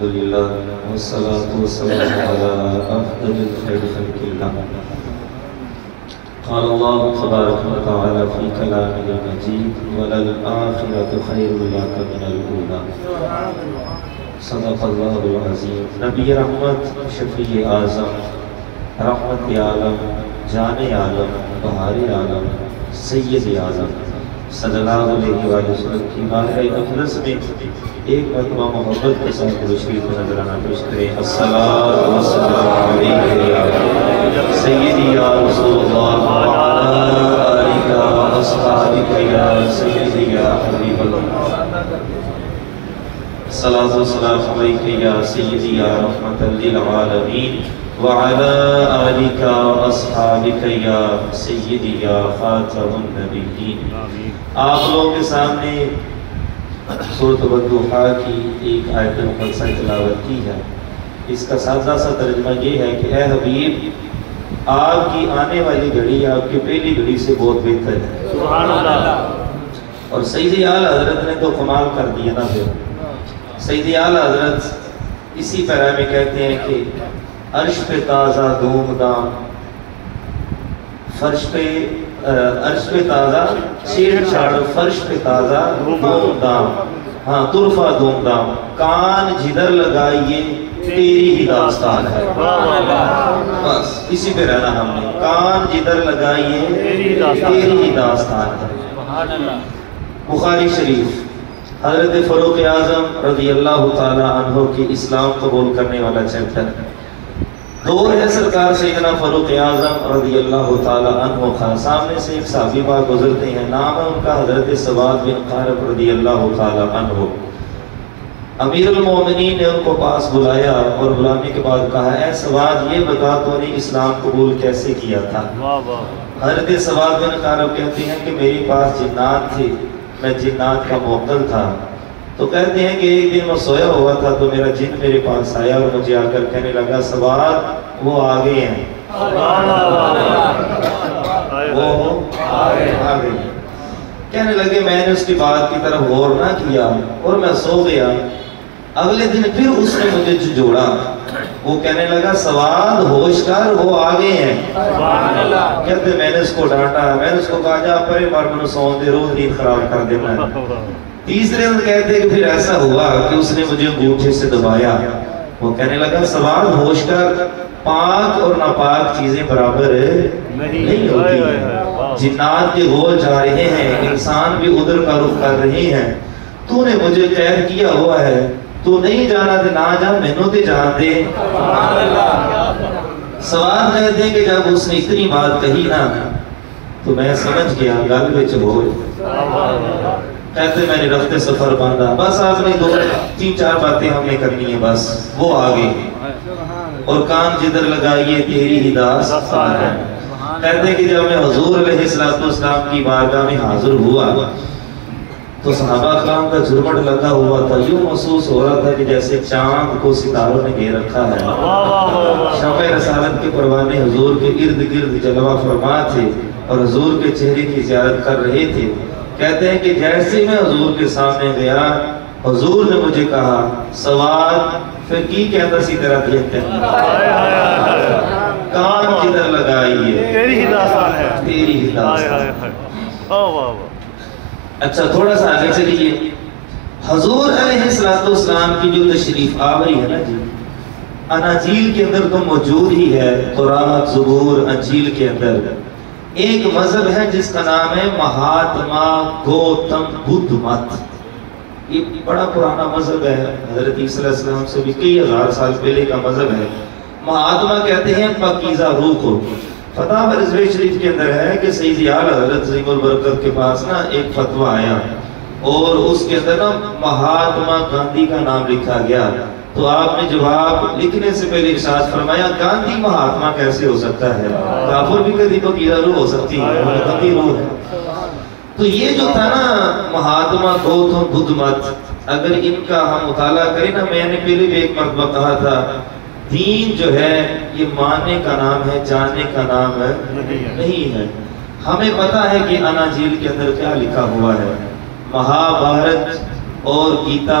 للہ والصلاة والسلام على أفضل الخير خلق الله. قال الله تبارك وتعالى في كلامه المجيد وللآخرة خير لك من الأولى. صدق الله العظيم. نبی رحمت، شفیع اعظم، رحمت عالم، جان عالم، بہار عالم، سید عالم صلی اللہ علیہ وسلم کی ماہ اقدس میں ایک مرتبہ محبت کے ساتھ تشریف نظرانہ پیش کریں. الصلاۃ والسلام علیک یا سیدی یا رسول اللہ وعلی آلک واصحابک یا سیدی یا حبیب اللہ. الصلاۃ والسلام علیک یا سیدی یا رحمت للعالمین وعلی آلک واصحابک یا سیدی یا خاتم النبیین. آپ لوگوں کے سامنے سورۃ والضحیٰ کی ایک آیت مقدسہ تلاوت کی ہے. اس کا سادہ سا ترجمہ یہ ہے کہ اے حبیب، آپ کی آنے والی گھڑی آپ کی پہلی گھڑی سے بہت بہتر ہے. سبحان اللہ. اور سیدی اعلیٰ حضرت نے تو کمال کر دیا نا. پھر سیدی اعلیٰ حضرت اسی پیرا میں کہتے ہیں کہ عرش پہ تازہ دوم دام، فرش پہ عرش پہ تازہ چھیڑ چھاڑ، فرش پہ تازہ دوم دام، ہاں طرفہ دوم دام، کان جدھر لگائیے تیری ہی داستان ہے. بس اسی پہ رہنا ہم نے، کان جدھر لگائیے تیری ہی داستان ہے. بخاری شریف حضرت فاروق اعظم رضی اللہ تعالی عنہ کی اسلام قبول کرنے والا چیپٹر. دور ہے سرکار سیدنا فاروق اعظم رضی اللہ تعالی عنہ کا. سامنے سے ایک صحابی پاک گزرتے ہیں، نام ہے ان کا حضرت سواد بن قارب رضی اللہ تعالی عنہ. امیر المومنین نے ان کو پاس بلایا اور بلانے کے بعد کہا، اے سواد یہ بتا تو نے اسلام قبول کیسے کیا تھا؟ حضرت سواد بن قارب کہتے ہیں کہ میرے پاس جنات تھے، میں جنات کا موکل تھا. تو کہتے ہیں کہ ایک دن میں سویا ہوا تھا تو میرا جن میرے پاس آیا اور مجھے آ کر کہنے لگا، سواد وہ آگے ہیں، وہ آگے ہیں. کہنے لگے، میں نے اس کی بات کی طرف غور نہ کیا اور میں سو گیا. اگلے دن پھر اس نے مجھے جھنجھوڑا. وہ کہنے لگا، سواد ہوش کر، وہ آگے ہیں. کہتے میں نے اس کو ڈانٹا، میں نے اس کو کہا، جا پرے مار منو سون دے، روز نیند خراب کر دے. میں تیسرے دن کہتے ہیں کہ پھر ایسا ہوا کہ اس نے مجھے انگوٹھے سے دبایا. وہ کہنے لگا، سواد ہوش کر، پاک اور ناپاک چیزیں برابر نہیں ہوتی ہیں. جنات کے غول جا رہے ہیں، انسان بھی ادھر کا رخ کر رہے ہیں. تو نے مجھے قید کیا ہوا ہے، تو نہیں جانا دے نہ جا، مینوں تے جان دے. سواد کہتے ہیں کہ جب اس نے اتنی بات کہی نا تو میں سمجھ گیا گل وچ ہو. کہتے میں نے رفتے سفر باندھا، بس آپ نے 2-3-4 باتیں ہم نے کرنی ہیں، بس وہ آگے. اور کان جدھر لگائیے تیری ہی داستان ہے. کہتے کہ جب میں حضور علیہ السلام کی بارگاہ میں حاضر ہوا تو صحابہ کرام کا جھرمٹ لگا ہوا تھا. یوں محسوس ہو رہا تھا کہ جیسے چاند کو ستاروں نے گھیر رکھا ہے. شمع رسالت کے پروانے حضور کے ارد گرد جلوہ فرما تھے اور حضور کے چہرے کی زیارت کر رہے تھے. کہتے ہیں کہ جیسے میں حضور کے سامنے گیا، حضور نے مجھے کہا، سواد پھر کی کہتا سی طرح دیتے ہیں، کان جدھر لگائیے تیری ہی داستان ہے، تیری ہی داستان. اچھا تھوڑا سا آگے چلیے. حضور علیہ السلام کی جو تشریف آوری ہے نا جی، اناجیل کے اندر تو موجود ہی ہے. تورات، زبور، انجیل کے اندر ایک مذہب ہے جس کا نام ہے مہاتما گوتم بدھ مت. یہ بڑا پرانا مذہب ہے، حضرت عیسیٰ علیہ السلام سے بھی کئی ہزار سال پہلے کا مذہب ہے. مہاتما کہتے ہیں پاکیزہ روح کو. فتح رضوی شریف کے اندر ہے کہ سیدی اعلیٰ حضرت عظیم البرکت کے پاس نا ایک فتویٰ آیا اور اس کے اندر نا مہاتما گاندھی کا نام لکھا گیا. تو آپ نے جواب لکھنے سے پہلے ارشاد فرمایا، گاندھی مہاتما کیسے ہو سکتا ہے؟ کافر بھی کبھی پاکیزہ روح ہو سکتی ہے، گاندھی روح ہے. تو یہ جو تھا نا مہاتما گوتم بدھ مت، اگر ان کا ہم مطالعہ کریں نا، میں نے پہلے بھی ایک مرتبہ کہا تھا، دین جو ہے یہ ماننے کا نام ہے، جاننے کا نام ہے نہیں ہے. ہمیں پتا ہے کہ اناجیل کے اندر کیا لکھا ہوا ہے. مہابھارت اور گیتا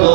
2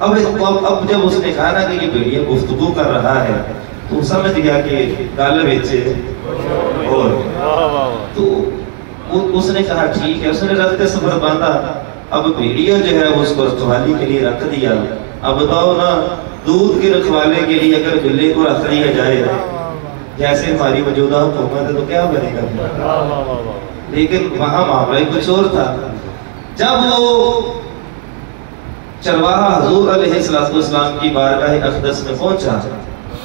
اب جب اس نے کہا نا کہ یہ بھیڑیا گفتگو کر رہا ہے تو سمجھ گیا کہ گل وچ اور تو اس نے کہا ٹھیک ہے، اس نے رکھتے سفر باندھا. اب بھیڑیا جو ہے اس کو رکھوالی کے لیے رکھ دیا. اب بتاؤ نا دودھ کے رکھوالے کے لیے اگر بلے کو رکھ دیا جائے جیسے ہماری موجودہ حکومت ہے تو کیا بنے گا؟ لیکن وہاں معاملہ کچھ اور تھا. جب وہ چرواہا حضور علیہ السلام کی بارگاہ اقدس میں پہنچا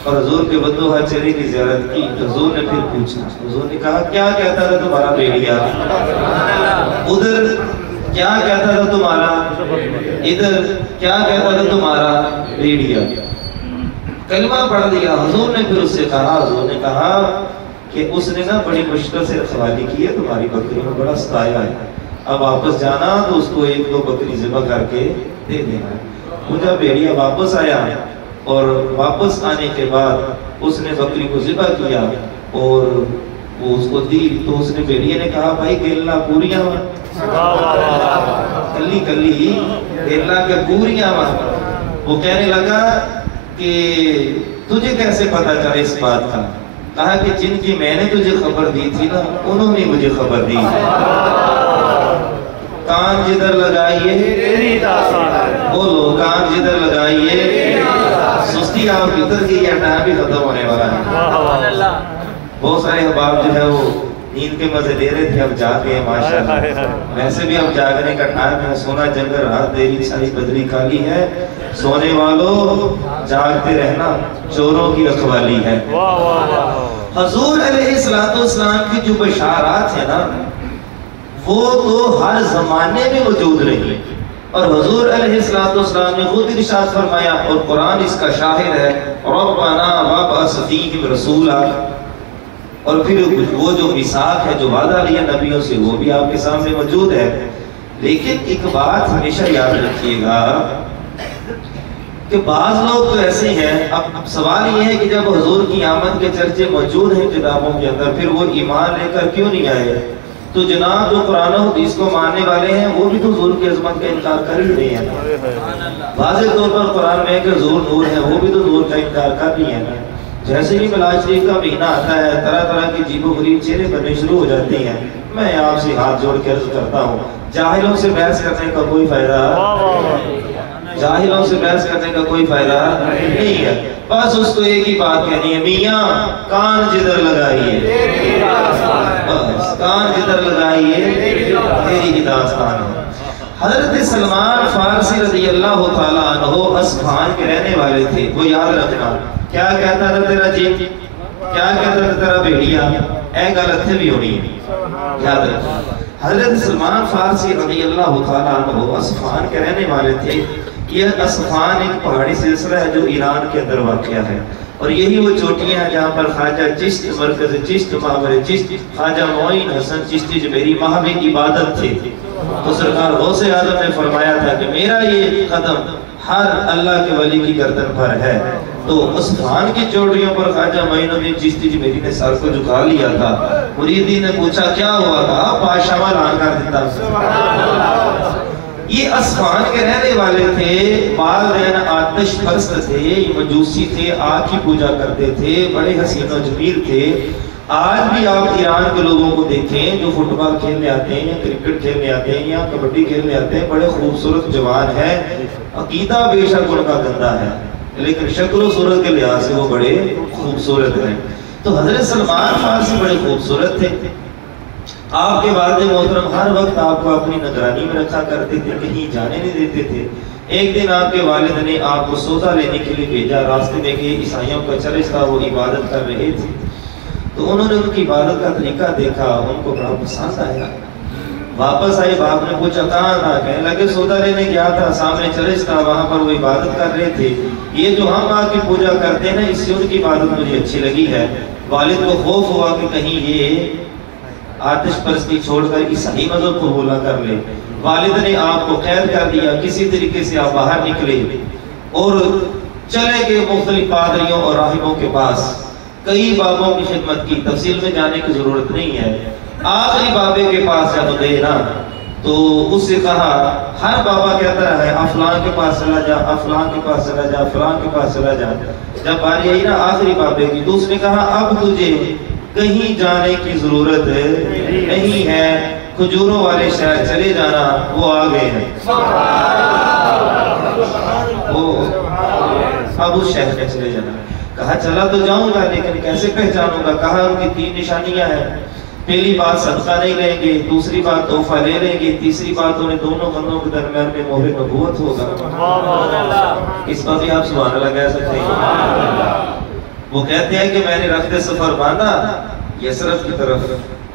اور حضور کے بدوہا چہرے کی زیارت کی تو حضور نے پھر پوچھا. حضور نے کہا کیا کہتا تھا تمہارا بھیڑیا؟ ادھر کیا کہتا تھا تمہارا؟ ادھر کیا کہتا تھا تمہارا بھیڑیا؟ کلمہ پڑھ دیا. حضور نے پھر اس سے کہا، حضور نے کہا کہ اس نے نا بڑی مشکل سے رکھوالی کی ہے تمہاری بکری میں، بڑا ستایا ہے. اب واپس جانا تو اس کو ایک دو بکری ذبح کر کے دے دینا. وہ جب بھیڑیا واپس آیا اور واپس آنے کے بعد اس نے بکری کو ذبح کیا اور وہ اس کو دی تو اس نے بھیڑیا نے کہا بھائی گیلا پوریاں کلی کلی گیلا کے پوریاں. وہ کہنے لگا کہ تجھے کیسے پتا چلا اس بات کا؟ کہا کہ جن کی میں نے تجھے خبر دی تھی نا انہوں نے مجھے خبر دی. کان جدھر لگائیے بولو، کان جدھر لگائیے. سستی آپ کدھر کی یا ٹائم بھی ختم ہونے والا ہے. بہت سارے احباب جو ہے وہ نیند کے مزے لے رہے تھے، اب جاگ گئے ماشاءاللہ. ویسے بھی اب جاگنے کا ٹائم ہے. سونا جنگل رات دیری ساری بدری کالی ہے. سونے والوں جاگتے رہنا چوروں کی رکھوالی ہے. حضور علیہ السلام کی جو بشارات ہیں نا وہ تو ہر زمانے میں موجود رہی اور حضور علیہ السلام نے خود ارشاد فرمایا اور قرآن اس کا شاہد ہے ربنا وابعث فیہم رسولا. اور پھر وہ جو میثاق ہے جو وعدہ لیا نبیوں سے وہ بھی آپ کے سامنے موجود ہے. لیکن ایک بات ہمیشہ یاد رکھیے گا کہ بعض لوگ تو ایسے ہیں. اب سوال یہ ہے کہ جب حضور کی آمد کے چرچے موجود ہیں کتابوں کے اندر پھر وہ ایمان لے کر کیوں نہیں آئے؟ تو جناب جو قرآن و حدیث کو ماننے والے ہیں وہ بھی تو حضور کی عظمت کا انکار کر ہی رہے ہیں. واضح طور پر قرآن میں کہ حضور نور ہے وہ بھی تو نور کا انکار کر رہی ہیں. جیسے ہی میلاد شریف کا مہینہ آتا ہے طرح طرح کی عجیب و غریب چہرے بننے شروع ہو جاتی ہیں. میں آپ سے ہاتھ جوڑ کے عرض کرتا ہوں جاہلوں سے بحث کرنے کا کوئی فائدہ جاہلوں سے بحث کرنے کا کوئی فائدہ نہیں ہے. بس اس کو ایک ہی بات کہنی ہے میاں کان جدھر لگائیے، بس کان جدھر لگائیے تیری ہی داستان ہے. حضرت سلمان فارسی رضی اللہ تعالیٰ عنہ اصفہان کے رہنے والے تھے. وہ یاد رکھنا کیا کہتا تھا تیرا جن، کیا کہتا تھا تیرا بھیڑیا، اے غلط تھے بھی ہونی ہے یاد رکھنا. حضرت سلمان فارسی رضی اللہ تعالیٰ عنہ اصفہان کے رہنے والے تھے. یہ اصفہان ایک پہاڑی سلسلہ ہے جو ایران کے اندر واقع ہے اور یہی وہ چوٹیاں ہیں جہاں پر خواجہ چشت مرکز چشت محور چشت خواجہ معین حسن چشتی جو میری محو عبادت تھے. تو سرکار غوث اعظم نے فرمایا تھا کہ میرا یہ قدم ہر اللہ کے ولی کی گردن پر ہے. تو اصفہان کی چوٹیوں پر خواجہ معین الدین چشتی جو میری نے سر کو جھکا لیا تھا. مریدی نے پوچھا کیا ہوا تھا؟ بادشاہ اعلان کر دیتا. یہ اصفہان کے رہنے والے تھے. والدین آتش پرست تھے، یہ مجوسی تھے، آگ کی پوجا کرتے تھے، بڑے حسین و جمیل تھے. آج بھی آپ ایران کے لوگوں کو دیکھیں جو فٹ بال کھیلنے آتے ہیں یا کرکٹ کھیلنے آتے ہیں یا کبڈی کھیلنے آتے ہیں، بڑے خوبصورت جوان ہیں. عقیدہ بے شک ان کا گندا ہے لیکن شکل و صورت کے لحاظ سے وہ بڑے خوبصورت ہیں. تو حضرت سلمان فارسی بڑے خوبصورت تھے. آپ کے والد محترم ہر وقت آپ کو اپنی نگرانی میں رکھا کرتے تھے، کہیں جانے نہیں دیتے تھے. ایک دن آپ کے والد نے آپ کو سودا لینے کے لیے بھیجا. راستے میں کہ عیسائیوں کا چرچ تھا، وہ عبادت کر رہے تھے تو انہوں نے ان کی عبادت کا طریقہ دیکھا، ان کو بڑا پسند آیا. واپس آئے، باپ نے پوچھا کہاں تھا؟ کہنے لگے سودا لینے گیا تھا، سامنے چرچ تھا وہاں پر وہ عبادت کر رہے تھے. یہ جو ہم آگ کی پوجا کرتے ہیں نا اس سے ان کی عبادت مجھے اچھی لگی ہے. والد کو خوف ہوا کہ کہیں یہ آتش پرستی چھوڑ کر عیسائی مذہب کو بولا کر لے. والد نے آپ کو قید کر دیا. کسی طریقے سے آپ باہر نکلے اور چلے گئے مختلف پادریوں اور راہبوں کے پاس. کئی بابوں کی خدمت کی، تفصیل میں جانے کی ضرورت نہیں ہے. آخری بابے کے پاس جب گئے نا تو اس سے کہا، ہر بابا کہتا ہے افلان کے پاس چلا جا، افلان کے پاس چلا جا، فلان کے پاس چلا جا. جب باری آئی نا آخری بابے کی تو اس نے کہا اب تجھے کہیں جانے کی ضرورت نہیں ہے، کھجوروں والے شہر چلے جانا، وہ آ گئے ہیں. وہ اب اس شہر میں چلے جانا. کہا چلا تو جاؤں گا لیکن کیسے پہچانوں گا؟ کہا ان کی 3 نشانیاں ہیں. پہلی بات صدقہ نہیں لیں گے، دوسری بات تحفہ لے لیں گے، تیسری بات انہیں دونوں کندھوں کے درمیان میں مہر نبوت ہوگا. اس بات بھی آپ سبحان اللہ کہہ سکتے ہیں. وہ کہتے ہیں کہ میں نے رخت سفر باندھا یثرب کی طرف،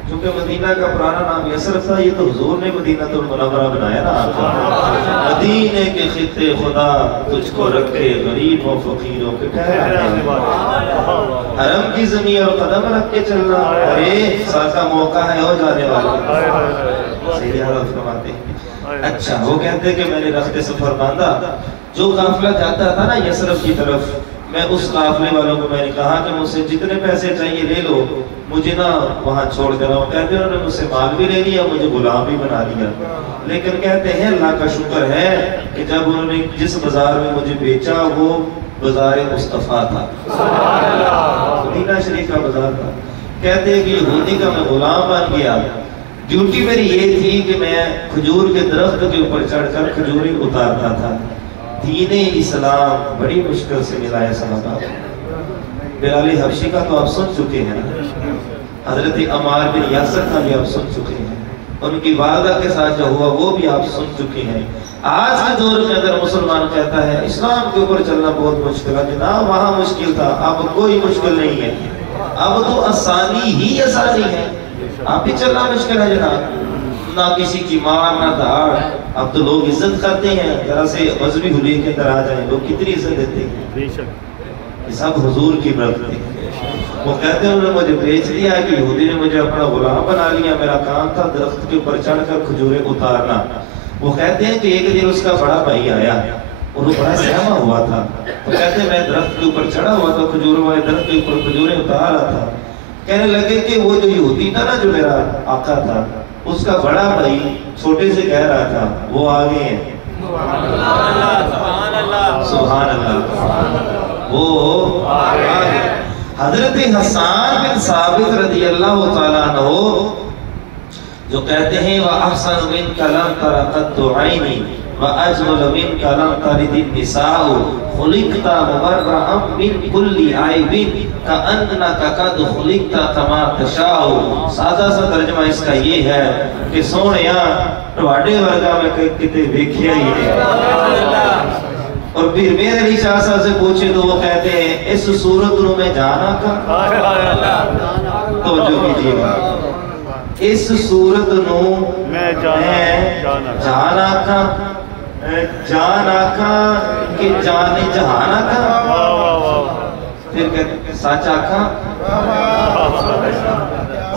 چونکہ مدینہ کا پرانا نام یثرب تھا، یہ تو حضور نے مدینہ المنورہ بنایا نا آپ کا. مدینے کے خطے خدا تجھ کو رکھے غریب و فقیروں کے ٹھہرانے، حرم کی زمین اور قدم رکھ کے چلنا، ارے سال کا موقع ہے ہو جانے والا. سیدھے حضرت فرماتے ہیں. اچھا وہ کہتے ہیں کہ میں نے رخت سفر باندھا، جو قافلہ جاتا تھا نا یثرب کی طرف، میں اس قافلے والوں کو میں نے کہا کہ مجھ سے جتنے پیسے چاہیے لے لو، مجھے نا وہاں چھوڑ دینا. وہ کہتے ہیں انہوں نے مجھ سے مال بھی لے لیا، مجھے غلام بھی بنا لیا. لیکن کہتے ہیں اللہ کا شکر ہے کہ جب انہوں نے جس بازار میں مجھے بیچا وہ بازار مصطفیٰ تھا، مدینہ شریف کا بازار تھا. کہتے ہیں کہ یہودی کا میں غلام بن گیا. ڈیوٹی میری یہ تھی کہ میں کھجور کے درخت کے اوپر چڑھ کر کھجوریں اتارتا تھا. دین اسلام بڑی مشکل سے ملا ہے صحابہ. بلال حبشی کا تو آپ سن چکے ہیں، حضرت عمار بن یاسر کا بھی آپ سن چکے ہیں، ان کی والدہ کے ساتھ جو ہوا وہ بھی آپ سن چکے ہیں. آج کے دور میں اگر مسلمان کہتا ہے اسلام کے اوپر چلنا بہت مشکل ہے، جناب وہاں مشکل تھا، اب کوئی مشکل نہیں ہے، اب تو آسانی ہی آسانی ہے. اب بھی چلنا مشکل ہے جناب، نہ کسی کی مار نہ دھاڑ. اب تو لوگ عزت کرتے ہیں، ذرا سے مذہبی حلیے کے اندر آ جائیں لوگ کتنی عزت دیتے ہیں. یہ سب حضور کی برکت ہے. وہ کہتے ہیں انہوں نے مجھے بیچ دیا کہ یہودی نے مجھے اپنا غلام بنا لیا، میرا کام تھا درخت کے اوپر چڑھ کر کھجوریں اتارنا. وہ کہتے ہیں کہ ایک دن اس کا بڑا بھائی آیا اور وہ بڑا سہما ہوا تھا. تو کہتے ہیں میں درخت کے اوپر چڑھا ہوا تھا، کھجوروں والے درخت کے اوپر کھجوریں اتار رہا تھا. کہنے لگے کہ وہ جو یہودی تھا نا جو میرا آقا تھا، اس کا بڑا بھائی چھوٹے سے کہہ رہا تھا وہ آگے ہیں. سبحان اللہ، وہ آگے. حضرت حسان بن ثابت رضی اللہ تعالیٰ عنہ جو کہتے ہیں وَأَحْسَنُ مِنْكَ لَمْ تَرَ قَطُّ عَيْنِي وَأَجْمَلُ مِنْكَ لَمْ تَلِدِ النِّسَاءُ خُلِقْتَ مُبَرَّأً مِنْ كُلِّ عَيْبٍ كَأَنَّكَ قَدْ خُلِقْتَ كَمَا تَشَاءُ. سادہ سا ترجمہ اس کا یہ ہے کہ سونیاں تواڈے ورگا میں کتے ویکھیا ہی نہیں. اور پھر میرے علی شاہ صاحب سے پوچھے تو وہ کہتے ہیں اس صورت نو میں جانا کا توجہ کیجیے گا، اس صورت نو میں جانا کا، جان آقا کہ جان جہان آقا. پھر کہتے ہیں سچ آقا.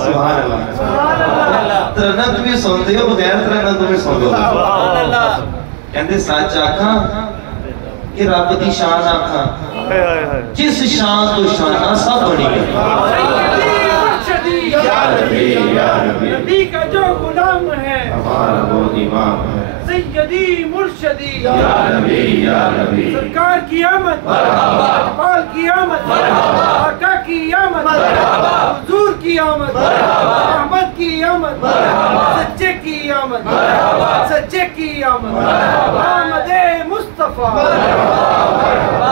سبحان اللہ. ترنت بھی سنتے ہو بغیر ترنت بھی سن دو. کہتے سچ آقا کہ رب دی شان آقا، جس شان تو شانہ سب بڑی ہے. نبی کا جو غلام ہے ہمارا وہ امام ہے. سیدی مرشدی یا نبی یا نبی، سرکار کی آمد، مرحبا. اقبال کی آمد، مرحبا. آقا کی آمد، مرحبا. حضور کی آمد، مرحبا. احمد کی آمد، مرحبا. سچے کی آمد، مرحبا. سچے کی آمد، مرحبا. آمد مصطفیٰ.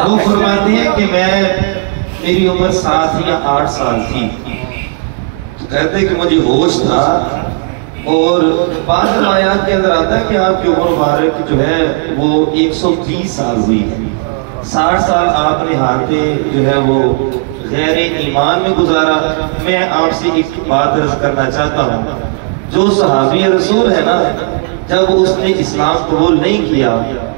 وہ فرماتے ہیں کہ میری عمر 7 یا 8 سال تھی. کہتے ہیں کہ مجھے ہوش تھا، اور بعض روایات کے اندر آتا ہے کہ آپ کی عمر مبارک جو ہے وہ 120 سال ہوئی ہے. 60 سال آپ نے ہاتھے جو ہے وہ غیر ایمان میں گزارا. میں آپ سے ایک بات عرض کرنا چاہتا ہوں، جو صحابی رسول ہے نا، جب اس نے اسلام قبول نہیں کیا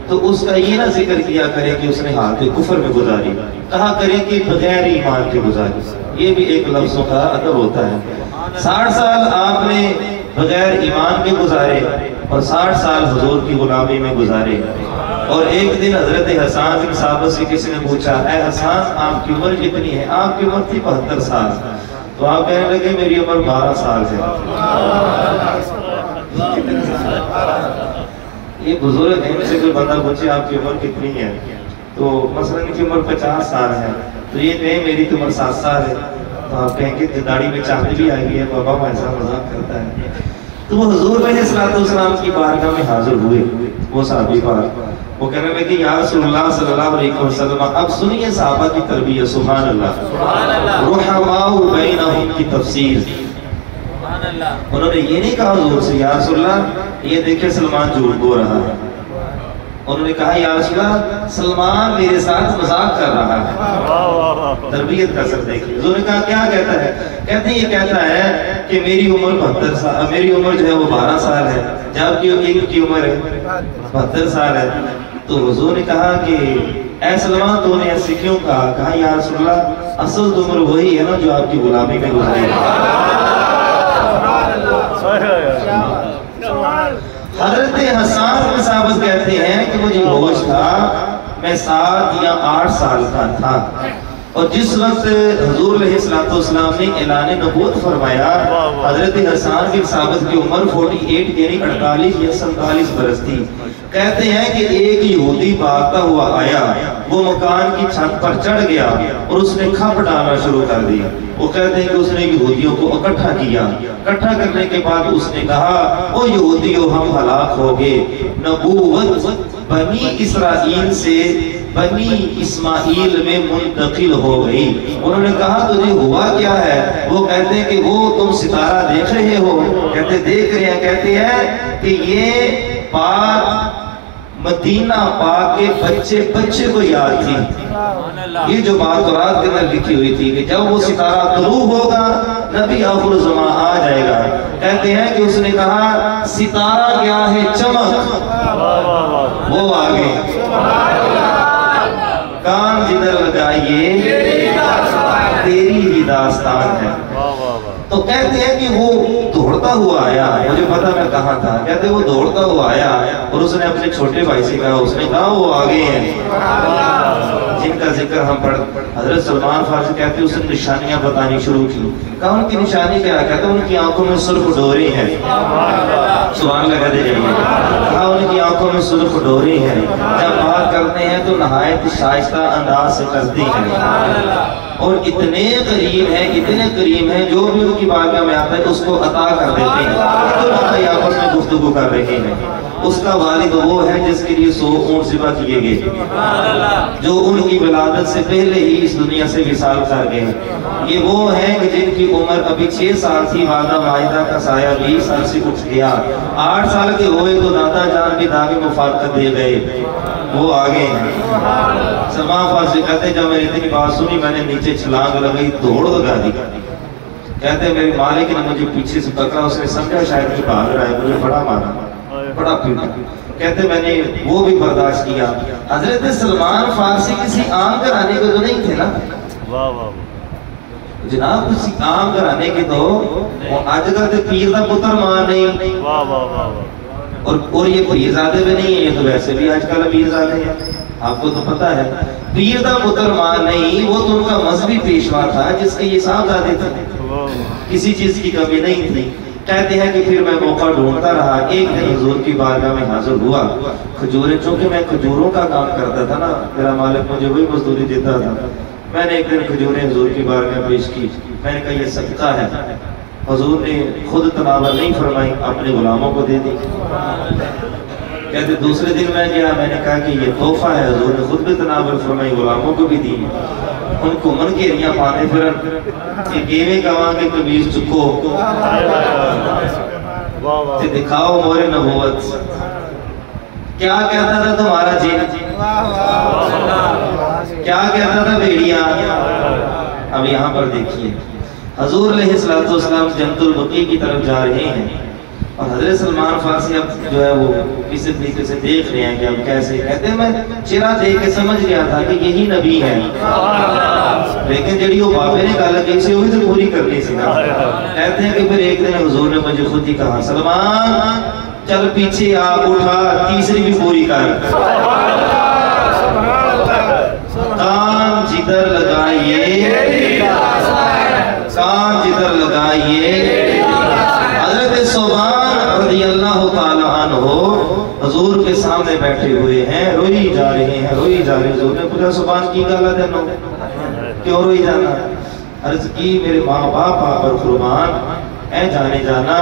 تو اس کا یہ نہ ذکر کیا کرے کہ اس نے ہاتھ کفر میں گزاری، کہا کرے کہ بغیر ایمان کے گزاری. یہ بھی ایک لفظوں کا ادب ہوتا ہے. 60 سال آپ نے بغیر ایمان کے گزارے اور 60 سال حضور کی غلامی میں گزارے. اور ایک دن حضرت حسان بن ثابت سے کسی نے پوچھا اے حسان آپ کی عمر کتنی ہے؟ آپ کی عمر تھی 72 سال. تو آپ کہنے لگے میری عمر 12 سال ہے. یہ بزرگ ہیں، ان سے کوئی بندہ پوچھے آپ کی عمر کتنی ہے تو مثلا ان کی عمر 50 سال ہے تو یہ کہیں میری تو عمر 7 سال ہے تو آپ کہیں گے داڑھی میں چاندی بھی آئی ہے، بابا ایسا مذاق کرتا ہے. تو وہ حضور علیہ السلام کی بارگاہ میں حاضر ہوئے وہ صحابی پاک، وہ کہنے لگے کہ یا رسول اللہ صلی اللہ علیہ وسلم اب سنیے صحابہ کی تربیت، سبحان اللہ، رحماء بینہم کی تفسیر. انہوں نے یہ نہیں کہا حضور سے یا رسول اللہ یہ دیکھیں سلمان جھوٹ بول رہا ہے، انہوں نے کہا یا رسول اللہ سلمان میرے ساتھ مذاق کر رہا ہے. تربیت کا سر دیکھیں. حضور نے کہا کیا کہتا ہے؟ کہتے ہیں یہ کہتا ہے کہ میری عمر 72 سال، میری عمر جو ہے وہ 12 سال ہے جبکہ ان کی عمر 72 سال ہے. تو حضور نے کہا کہ اے سلمان تو نے ایسے کیوں کہا؟ کہا یا رسول اللہ اصل تو عمر وہی ہے نا جو آپ کی غلامی میں گزری ہے. حضرت حسان بن ثابت کہتے ہیں کہ مجھے ہوش تھا میں 7 یا 8 سال کا تھا اور جس وقت حضور علیہ السلام نے اعلان نبوت فرمایا حضرت حسان بن ثابت کی عمر 48 یعنی 48 یا 47 برس تھی. کہتے ہیں کہ ایک یہودی بھاگتا ہوا آیا، وہ مکان کی چھت پر چڑھ گیا اور اس نے کھپ ڈالنا شروع کر دی. وہ کہتے ہیں کہ اس نے یہودیوں کو اکٹھا کیا، اکٹھا کرنے کے بعد اس نے کہا او یہودیوں ہم ہلاک ہو گئے، نبوت بنی اسرائیل سے بنی اسماعیل میں منتقل ہو گئی. انہوں نے کہا تجھے ہوا کیا ہے؟ وہ کہتے ہیں کہ وہ تم ستارہ دیکھ رہے ہو؟ کہتے دیکھ رہے ہیں. کہتے ہیں کہ یہ پاک مدینہ پاک کے بچے کو یاد تھی. یہ جو بات قرآن کے اندر لکھی ہوئی تھی کہ جب وہ ستارہ طلوع ہوگا نبی آخر الزمان آ جائے گا. کہتے ہیں کہ اس نے کہا ستارہ کیا ہے؟ چمک. وہ آگے کان جدھر لگائیے تیری ہی داستان ہے. تو کہتے ہیں کہ وہ دوڑتا ہوا آیا، مجھے پتا میں کہاں تھا، کہتے ہیں وہ دوڑتا ہوا آیا اور اس نے اپنے چھوٹے بھائی سے کہا، اس نے کہا وہ آگے ہیں جن کا ذکر ہم پڑھ. حضرت سلمان فارسی کہتے ہیں اس نے نشانیاں بتانی شروع کی. کہا ان کی نشانی کیا؟ کہتے ہیں ان کی آنکھوں میں سرخ ڈوری ہے. سبحان اللہ کہتے جائیے. کہا ان کی آنکھوں میں سرخ ڈوری ہے، جب بات کرتے ہیں تو نہایت شائستہ انداز سے کرتی ہیں اور اتنے قریب ہیں جو بھی ان کی بارگاہ میں آتا ہے اس کو عطا کر دیتے ہیں. تو آپس میں گفتگو کر رہے ہیں. اس کا والد وہ ہے جس کے لیے 100 اونٹ ذبح کیے گئے، جو ان کی ولادت سے پہلے ہی اس دنیا سے وصال کر گئے. یہ وہ ہیں کہ جن کی عمر ابھی 6 سال تھی، والدہ مائدہ کا سایہ 20 سال سے اٹھ گیا. 8 سال کے ہوئے تو دادا جان بھی داغ مفارقت دے گئے. وہ آگے ہیں. سلمان فارسی کہتے ہیں جب میں نے اتنی بات سنی میں نے نیچے چھلانگ لگائی، دوڑ لگا دی. کہتے ہیں میرے مالک نے مجھے پیچھے سے پکڑا، اس نے سمجھا شاید کہ بھاگ رہا ہے، مجھے بڑا مارا، بڑا پیٹا. کہتے میں نے وہ بھی برداشت کیا. حضرت سلمان فارسی کسی عام گھرانے کے تو نہیں تھے نا جناب، کسی عام گھرانے کے تو آج کل تو پیر دا پتر ماں نہیں، اور یہ پیرزادے بھی نہیں ہیں، یہ تو ویسے بھی آج کل پیرزادے ہیں. آپ کو تو پتا ہے پیر دا پتر ماں نہیں، وہ تو ان کا مذہبی پیشوا تھا جس کے یہ صاحبزادے تھے، کسی چیز کی کمی نہیں تھی. کہتے ہیں کہ پھر میں موقع ڈھونڈتا رہا. ایک دن حضور کی بارگاہ میں حاضر ہوا. کھجوریں، چونکہ میں کھجوروں کا کام کرتا تھا نا، میرا مالک مجھے وہی مزدوری دیتا تھا. میں نے ایک دن کھجوریں حضور کی بارگاہ پیش کی. میں نے کہا یہ صدقہ ہے. حضور نے خود تناول نہیں فرمائی، اپنے غلاموں کو دے دی. کہتے دوسرے دن میں گیا، میں نے کہا کہ یہ تحفہ ہے. حضور نے خود بھی تناول فرمائی، غلاموں کو بھی دی. ان کو من کے ریاں پانے پھرن کہ گیویں گواں کے قمیض چکو تے دکھاؤ مورے نبوت. کیا کہتا تھا تمہارا جن؟ کیا کہتا تھا بیڑیا؟ اب یہاں پر دیکھیے حضور علیہ السلام جنت البقیع کی طرف جا رہے ہیں اور حضرت سلمان فارسی اب جو ہے وہ کسی طریقے سے دیکھ رہے ہیں کہ اب کیسے. کہتے ہیں میں چہرہ دیکھ کے سمجھ گیا تھا کہ یہی نبی ہے، لیکن جڑی وہ بابے نے گل کی سی وہی تو پوری کرنی سی نا. کہتے ہیں کہ پھر ایک دن حضور نے مجھے خود ہی کہا سلمان چل پیچھے آ، اٹھا، تیسری بھی پوری کر. کان جدھر لگائیے، کان جدھر لگائیے. حضرت صوبان رضی اللہ تعالیٰ عنہ اللہ سبحان کی گالا دینو کیوں روئی جانا؟ عرض کی میرے ماں باپ آپ پر قربان، اے جانے جانا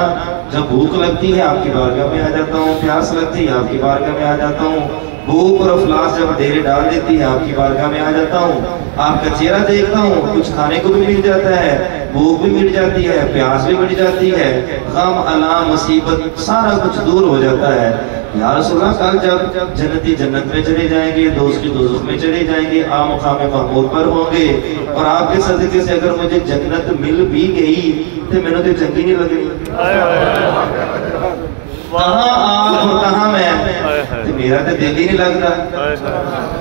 جب بھوک لگتی ہے آپ کی بارگاہ میں آ جاتا ہوں، پیاس لگتی ہے آپ کی بارگاہ میں آ جاتا ہوں، بھوک اور افلاس جب ڈیرے ڈال دیتی ہے آپ کی بارگاہ میں آ جاتا ہوں، آپ کا چہرہ دیکھتا ہوں، کچھ کھانے کو بھی مل جاتا ہے، بھوک بھی مٹ جاتی ہے، پیاس بھی مٹ جاتی ہے، غم علام مصیبت سارا کچھ دور ہو جاتا ہے۔ یا رسول اللہ کل جب جنتی جنت میں چلے جائیں گے، دوست کی دوزخ میں چلے جائیں گے، آپ مقام محمود پر ہوں گے، اور آپ کے صدقے سے اگر مجھے جنت مل بھی گئی تو میں نے تو چنگی نہیں لگنی، کہاں آپ اور کہاں میں، تو میرا تو دل ہی نہیں لگتا،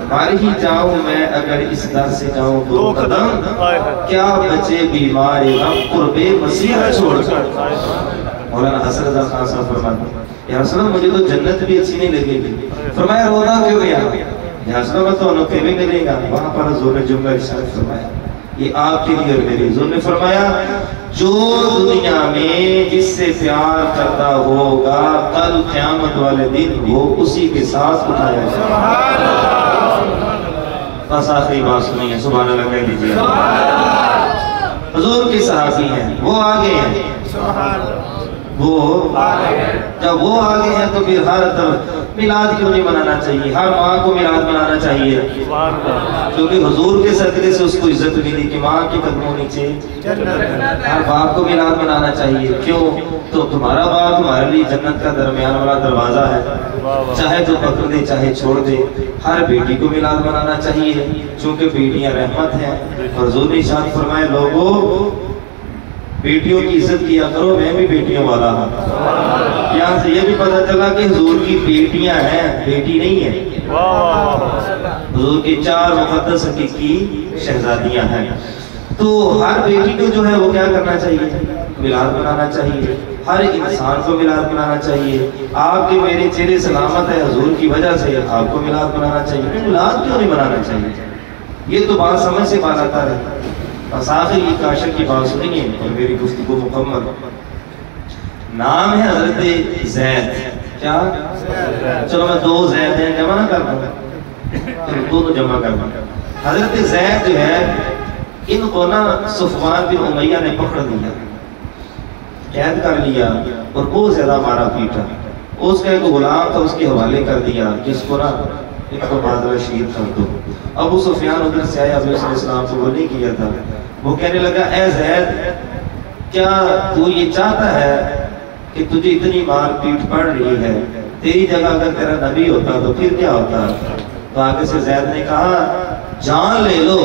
مار ہی جاؤں میں اگر اس در سے جاؤں دو قدم، کیا بچے بیماری غم قرب مسیح چھوڑ کر۔ مولانا حسن رضا خان صاحب فرماتے ہیں یا رسول اللہ مجھے تو جنت بھی اچھی نہیں لگے گی، فرمایا رونا کیوں گیا؟ یا رسول اللہ تو انہوں بھی ملے گا۔ وہاں پر حضور نے جملہ ارشاد فرمایا، یہ آپ کے لیے اور میرے، حضور نے فرمایا جو دنیا میں جس سے پیار کرتا ہوگا کل قیامت والے دن وہ اسی کے ساتھ اٹھایا جائے۔ بس آخری بات سنیے، سبحان اللہ کہہ دیجئے۔ حضور کے صحابی ہیں، وہ آگے ہیں، جب وہ آگے ہیں تو پھر ہر طرف میلاد کیوں نہیں منانا چاہیے؟ ہر ماں کو میلاد منانا چاہیے، کیونکہ حضور کے صدقے سے اس کو عزت ملی کہ ماں کے قدموں نیچے۔ ہر باپ کو میلاد منانا چاہیے، کیوں؟ تو تمہارا باپ تمہارے لیے جنت کا درمیان والا دروازہ ہے، چاہے تو پکڑ دے چاہے چھوڑ دے۔ ہر بیٹی کو میلاد منانا چاہیے چونکہ بیٹیاں رحمت ہیں، اور حضور نے ارشاد فرمایا لوگوں بیٹیوں کی عزت کیا کرو، میں بھی بیٹیوں والا ہوں۔ یہاں سے یہ بھی پتہ چلا کہ حضور کی بیٹیاں ہیں، بیٹی نہیں ہے، حضور کی 4 مقدس حقیقی شہزادیاں ہیں۔ تو ہر بیٹی کو جو ہے وہ کیا کرنا چاہیے؟ میلاد منانا چاہیے، ہر انسان کو میلاد منانا چاہیے۔ آپ کے میرے چہرے سلامت ہے حضور کی وجہ سے، آپ کو میلاد منانا چاہیے۔ میلاد کیوں نہیں منانا چاہیے؟ یہ تو بات سمجھ سے بات آتا ہے۔ بس آخر یہ کاشت کی بات سنیے اور میری گفتگو مکمل۔ نام ہے حضرت زید، کیا؟ چلو میں 2 زید ہیں جمع نہ کرنا، دونوں جمع کرنا۔ حضرت زید جو ہے ان کو نا صفوان بن امیہ نے پکڑ لیا، قید کر لیا اور بہت زیادہ مارا پیٹا۔ اس کا ایک غلام تھا، اس کے حوالے کر دیا، جس کو نا ایک تو بادلہ شہید کر دو۔ ابو سفیان ادھر سے آیا، ابو علیہ السلام کو وہ نہیں کیا تھا، وہ کہنے لگا اے زید کیا تو یہ چاہتا ہے کہ تجھے اتنی مار پیٹ پڑ رہی ہے، تیری جگہ اگر تیرا نبی ہوتا تو پھر کیا ہوتا؟ تو آگے سے زید نے کہا جان لے لو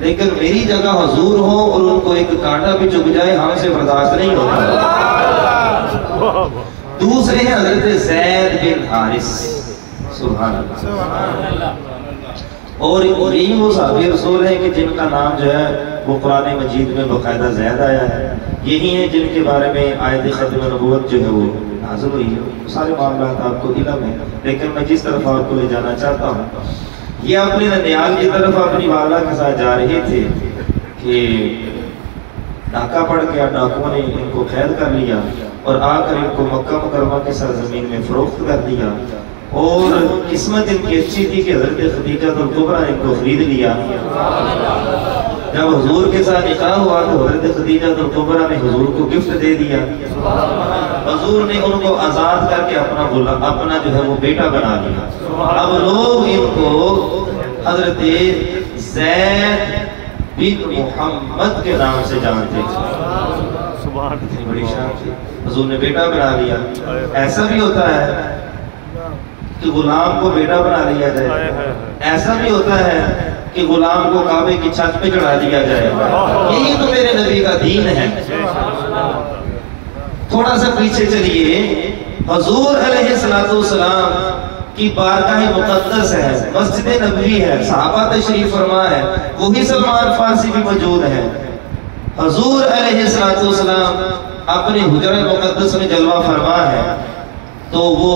لیکن میری جگہ حضور ہو اور ان کو ایک کانٹا بھی چبھ جائے ہم سے برداشت نہیں ہوتا۔ دوسرے ہیں حضرت زید بن حارث، سبحان اللہ، اور یہی وہ صحابی رسول ہیں کہ جن کا نام جو ہے وہ قرآن مجید میں باقاعدہ زید آیا ہے، یہی ہیں جن کے بارے میں آیت ختم نبوت جو ہے وہ نازل ہوئی ہے۔ سارے معاملات آپ کو علم ہے، لیکن میں جس طرف آپ کو لے جانا چاہتا ہوں، یہ اپنے ننیال کی طرف اپنی والدہ کے ساتھ جا رہے تھے کہ ڈاکہ پڑ گیا، ڈاکوؤں نے ان کو قید کر لیا اور آ کر ان کو مکہ مکرمہ کے سرزمین میں فروخت کر دیا، اور قسمت ان کی اچھی تھی کہ حضرت خدیجہ الکبریٰ ان کو خرید لیا۔ جب حضور کے ساتھ نکاح ہوا تو حضرت خدیجہ الکبریٰ نے حضور کو گفٹ دے دیا، حضور نے ان کو آزاد کر کے اپنا جو ہے وہ بیٹا بنا لیا۔ اب لوگ ان کو حضرت زید بن محمد کے نام سے جانتے ہیں، بڑی شان تھی، حضور نے بیٹا بنا لیا۔ ایسا بھی ہوتا ہے کہ غلام کو بیٹا بنا لیا جائے، ایسا بھی ہوتا ہے کہ غلام کو کعبے کی چھت پہ چڑھا دیا جائے، یہی تو میرے نبی کا دین ہے۔ تھوڑا سا پیچھے چلیے، حضور علیہ السلام کی بارگاہ مقدس ہے، مسجد نبوی ہے، صحابہ تشریف فرما ہے، وہی سلمان فارسی بھی موجود ہے۔ حضور علیہ السلام اپنے حجرہ مقدس میں جلوہ فرما ہے، تو وہ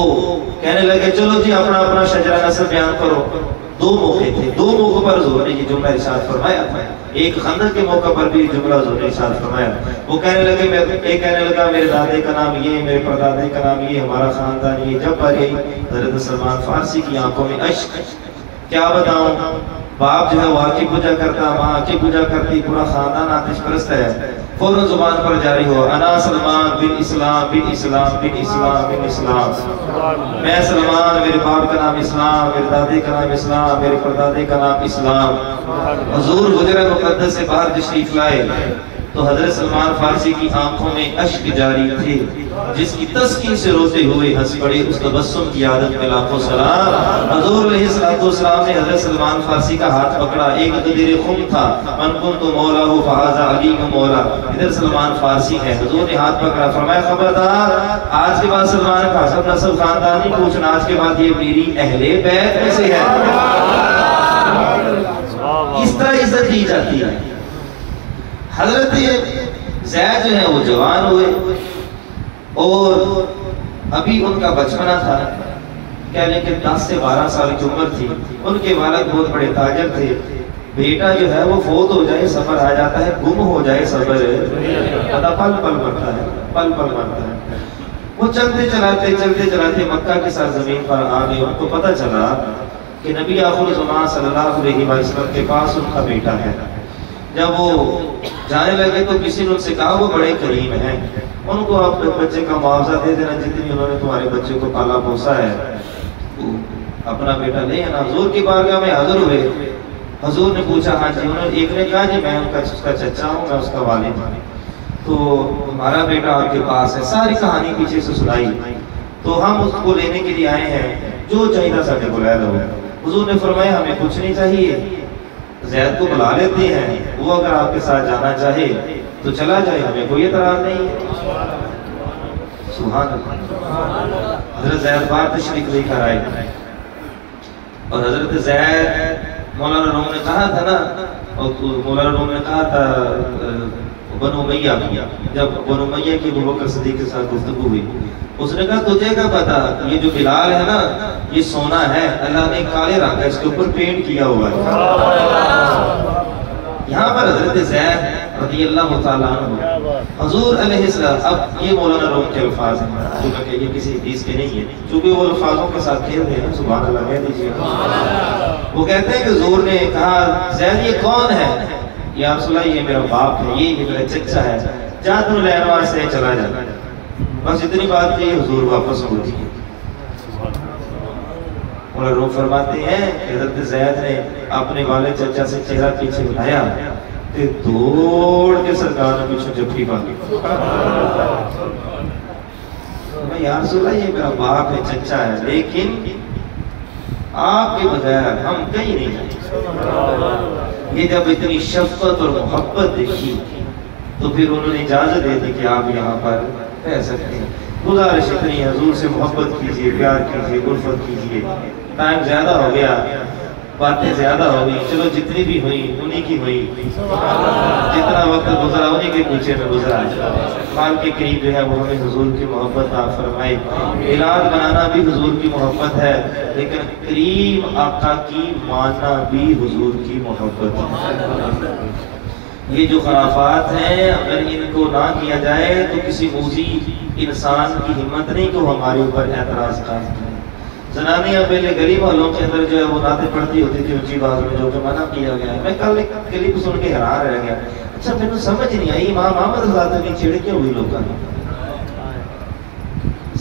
کہنے لگے چلو جی اپنا اپنا شجرہ نسب بیان کرو۔ 2 موقع تھے، 2 موقع پر حضور نے یہ جملہ ارشاد فرمایا، ایک خندق کے موقع پر بھی جملہ حضور نے ارشاد فرمایا۔ وہ کہنے لگا میرے دادے کا نام یہ، میرے پردادے کا نام یہ، ہمارا خاندان یہ۔ جب پر حضرت سلمان فارسی کی آنکھوں میں اشک، کیا بتاؤں باپ جو ہے وہ آگ کی پوجا کرتا، ماں آگ کی پوجا کرتی، پورا خاندان آتش پرست ہے، فوراً زبان پر جاری ہوا انا سلمان بن اسلام بن اسلام بن اسلام بن اسلام، میں سلمان، میرے باپ کا نام اسلام، میرے دادے کا نام اسلام، میرے پردادے کا نام اسلام۔ حضور حجرہ مقدس سے باہر تشریف لائے تو حضرت سلمان فارسی کی آنکھوں میں اشک جاری تھے، جس کی تسکین سے روتے ہوئے ہنس پڑے، اس تبسم کی عادت میں لاکھوں سلام۔ حضور علیہ السلام نے حضرت سلمان فارسی کا ہاتھ پکڑا، ایک قدر خم تھا، من کنت مولا ہو فہذا علی کا مولا، ادھر سلمان فارسی ہے، حضور نے ہاتھ پکڑا، فرمایا خبردار، آج کے بعد سلمان کا حسب نسل خاندان نہیں پوچھنا، آج کے بعد یہ میری اہل بیت میں سے ہے۔ اس طرح عزت دی جاتی ہے۔ حضرت زید جو ہے وہ جوان ہوئے اور ابھی ان کا بچپنا تھا، کیا لیکن 10 سے 12 سال کی عمر تھی، ان کے والد بہت بڑے تاجر تھے، بیٹا جو ہے وہ فوت ہو جائے صبر آ جاتا ہے، گم ہو جائے صبر پتہ پل پل مرتا ہے، پل پل مرتا ہے۔ وہ چلتے چلاتے مکہ کے سرزمین پر آ گئے، ان کو پتہ چلا کہ نبی آخر زمان صلی اللہ علیہ وسلم کے پاس ان کا بیٹا ہے۔ جب وہ جانے لگے تو کسی نے ان سے کہا وہ بڑے کریم ہیں، ان کو آپ بچے کا معاوضہ دے دینا، جتنی انہوں نے تمہارے بچے کو پالا پوسا ہے، اپنا بیٹا لے آنا۔ حضور کی بارگاہ میں حاضر ہوئے، حضور نے پوچھا ہاں جی، انہوں نے ایک نے کہا جی میں اس کا چچا ہوں، میں اس کا والد ہوں، تو ہمارا بیٹا آپ کے پاس ہے، ساری کہانی پیچھے سے سنائی، تو ہم اس کو لینے کے لیے آئے ہیں، جو چاہیے ساڑھے کو لے لو۔ حضور نے فرمایا ہمیں کچھ نہیں چاہیے، زید کو بلا لیتے ہیں، وہ اگر آپ کے ساتھ جانا چاہے تو چلا جائے، ہمیں کوئی اعتراض نہیں ہے۔ سبحان اللہ۔ حضرت زید بار تشریف لے کر آئے اور حضرت زید مولانا روم نے کہا تھا نا، اور مولانا روم نے کہا تھا بنو امیہ، جب بنو امیہ کی ابو بکر صدیق کے ساتھ گفتگو ہوئی، اس نے کہا تجھے کیا پتا، یہ جو بلال ہے نا یہ سونا ہے، اللہ نے کالے رنگ کا اس کے اوپر پینٹ کیا ہوا ہے۔ یہاں پر حضرت زید رضی اللہ تعالیٰ عنہ حضور علیہ السلام، اب یہ مولانا روم کے الفاظ ہیں، چونکہ یہ کسی حدیث کے نہیں ہے، چونکہ وہ الفاظوں کے ساتھ کھیل رہے ہیں، سبحان اللہ کہہ دیجیے۔ وہ کہتے ہیں کہ حضور نے کہا زید یہ کون ہے؟ یا رسول اللہ یہ میرا باپ ہے، یہ میرا چچا ہے، جا تم لہنواز سے چلا جا۔ بس اتنی بات کی حضور واپس ہو گئی۔ اور روم فرماتے ہیں کہ حضرت زید نے اپنے والد چچا سے چہرہ پیچھے بلایا تو دوڑ کے سرکار نے پیچھے جھپکی ماری۔ یا رسول اللہ یہ میرا باپ ہے، چچا ہے، لیکن آپ کے بغیر ہم کہیں نہیں جائیں۔ یہ جب اتنی شفقت اور محبت دیکھی تو پھر انہوں نے اجازت دے دی کہ آپ یہاں پر رہ سکتے ہیں۔ گزارش اتنی حضور سے محبت کیجئے، پیار کیجئے، الفت کیجئے۔ ٹائم زیادہ ہو گیا، باتیں زیادہ ہو گئی، چلو جتنی بھی ہوئی انہی کی ہوئی، جتنا وقت گزرا انہی کے پیچھے میں گزرا۔ مال کے قریب جو ہے وہ ہمیں حضور کی محبت آپ فرمائے۔ اولاد بنانا بھی حضور کی محبت ہے، لیکن کریم آقا کی ماننا بھی حضور کی محبت ہے۔ یہ جو خرافات ہیں اگر ان کو نہ کیا جائے تو کسی موذی انسان کی ہمت نہیں کہ وہ ہمارے اوپر اعتراض کرے۔ زنانیاں پہلے گلی والوں کے اندر جو ہے وہ نعتیں پڑھتی ہوتی تھی اونچی آواز میں، جو کہ منع کیا گیا ہے۔ میں کل ایک کلپ سن کے حیران رہ گیا، اچھا مجھے سمجھ نہیں آئی امام احمد رضا کی چھیڑ کیوں ہوئی لوگوں نے؟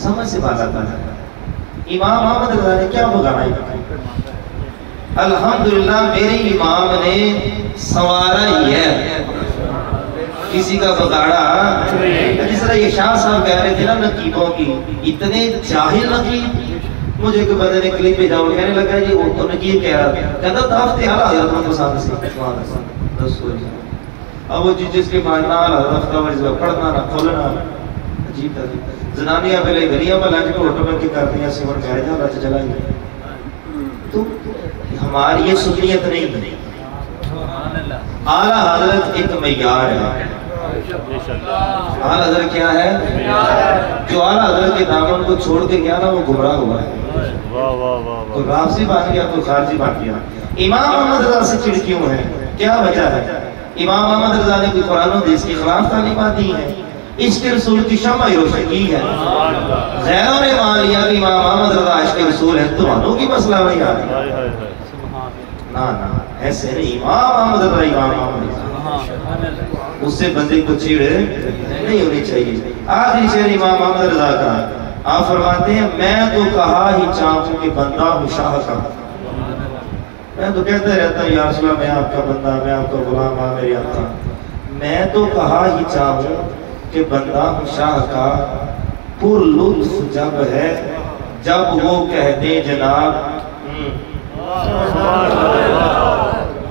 سمجھ سے بالا تھا امام احمد رضا نے کیا بگاڑا؟ الحمدللہ میرے امام نے سنوارا ہی ہے، کسی کا بگاڑا۔ جس طرح یہ شاہ صاحب کہہ رہے تھے نا نقیبوں کی، اتنے جاہل نقیب، مجھے ایک بندے نے کلپ بھیجا، وہ کہنے لگا جی وہ نقیب کہہ رہا تھا، کہتا دعوت اعلیٰ حضرت کو پسند سے۔ اب وہ جس کے ماننا اعلیٰ پڑھنا نہ کھولنا، عجیب تھا۔ زنانیاں پہلے گلیاں میں لنچ کو ہوٹل میں کی کرتی ہیں، سیون کہہ جا رچ جلائیں گے۔ تو ہماری یہ سنیت نہیں ہے۔ اعلیٰ حضرت ایک معیار ہے۔ اعلیٰ حضرت کیا ہے؟ جو اعلیٰ حضرت کے دامن کو چھوڑ کے گیا نا وہ گمراہ ہوا ہے، کوئی رافضی بن گیا، کوئی خارجی بن گیا۔ امام احمد رضا سے چڑ کیوں ہے؟ کیا وجہ ہے؟ امام احمد رضا نے کوئی قرآن و حدیث کے خلاف تعلیمات دی ہیں، عشق رسول کی شمع روشن کی ہے۔ غیروں نے مان لیا کہ امام احمد رضا عشق رسول ہے، تو انہوں کی مسئلہ نہیں آ رہی۔ نا ایسے نہیں، امام احمد رضا امام احمد رضا، اس سے بندے کو چیڑ نہیں ہونی چاہیے۔ آخری شعر امام احمد رضا کا، آپ فرماتے ہیں میں تو کہا ہی چاہوں کہ بندہ ہوں شاہ کا، میں تو کہتا رہتا ہوں یا رسول اللہ میں آپ کا بندہ، میں آپ کا غلام، آپ میری آقا، میں تو کہا ہی چاہوں کہ بندہ ہوں شاہ کا، پر لطف جب ہے جب وہ کہتے جناب،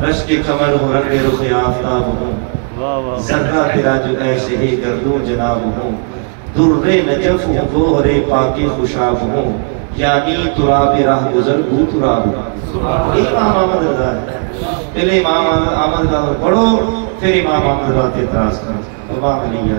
رشک کمر ہو رنگ رخ آفتاب ہوں، ذرہ تیرا جو ایسے ہی گردوں جناب ہوں، در نجف ہوں گوہر پاک خوشاب ہوں، یعنی تراب راہ گزر بو تراب ہوں۔ امام احمد رضا ہے، پہلے امام احمد رضا پڑھو پھر امام احمد رضا کے اعتراض کرو۔ امام علی